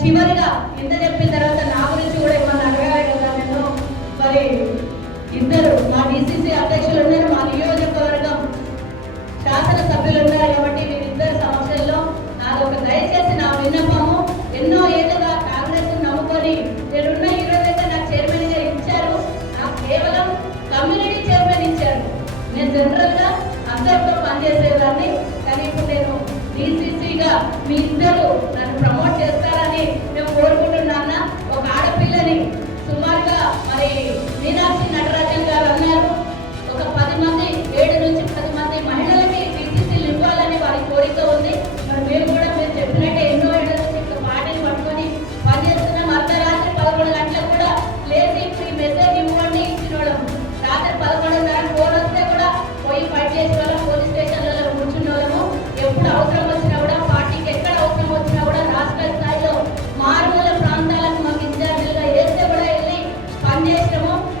చివరిగా ఇంత చెప్పిన తర్వాత నా గురించి కూడా ఏమన్నా అడగాలి కదా నేను? మరి ఇద్దరు మా డిసిసి అధ్యక్షులు ఉన్నారు మా నియోజకవర్గం శాసనసభ్యులు ఉన్నారు కాబట్టి వీరిద్దరి సమస్యల్లో నాది ఒక దయచేసి నా విన్నపము ఎన్నో ఏళ్ళుగా కాంగ్రెస్ నమ్ముకొని నేనున్న ఈ అయితే నాకు చైర్మన్గా ఇచ్చారు. నాకు కేవలం కమ్యూనిటీ చైర్మన్ ఇచ్చారు. నేను జనరల్గా అందరితో పనిచేసేదాన్ని. కానీ ఇప్పుడు నేను డిసిసిగా మీ ఇద్దరు నన్ను ప్రమోట్ అని మేము కోరు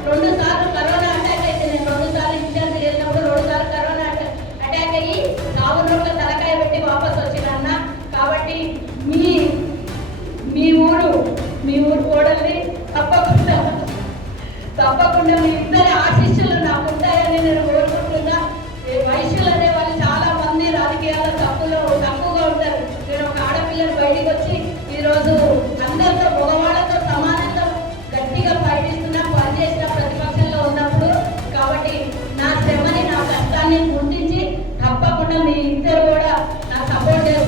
రెండు సార్లు కరోనా అటాక్ అయితే నేను రెండు సార్లు ఇన్ఛార్జ్ చేసినప్పుడు రెండు సార్లు కరోనా అటాక్ అయ్యి నాలుగు రోడ్ల తలకాయ పెట్టి వాపస్ వచ్చిన అన్న. కాబట్టి మీ మీ ఊరు మీ ఊరు కోడల్ని తప్పకుండా తప్పకుండా మీ నా మీ ఇద్దరు కూడా నాకు సపోర్ట్ చేస్తారు.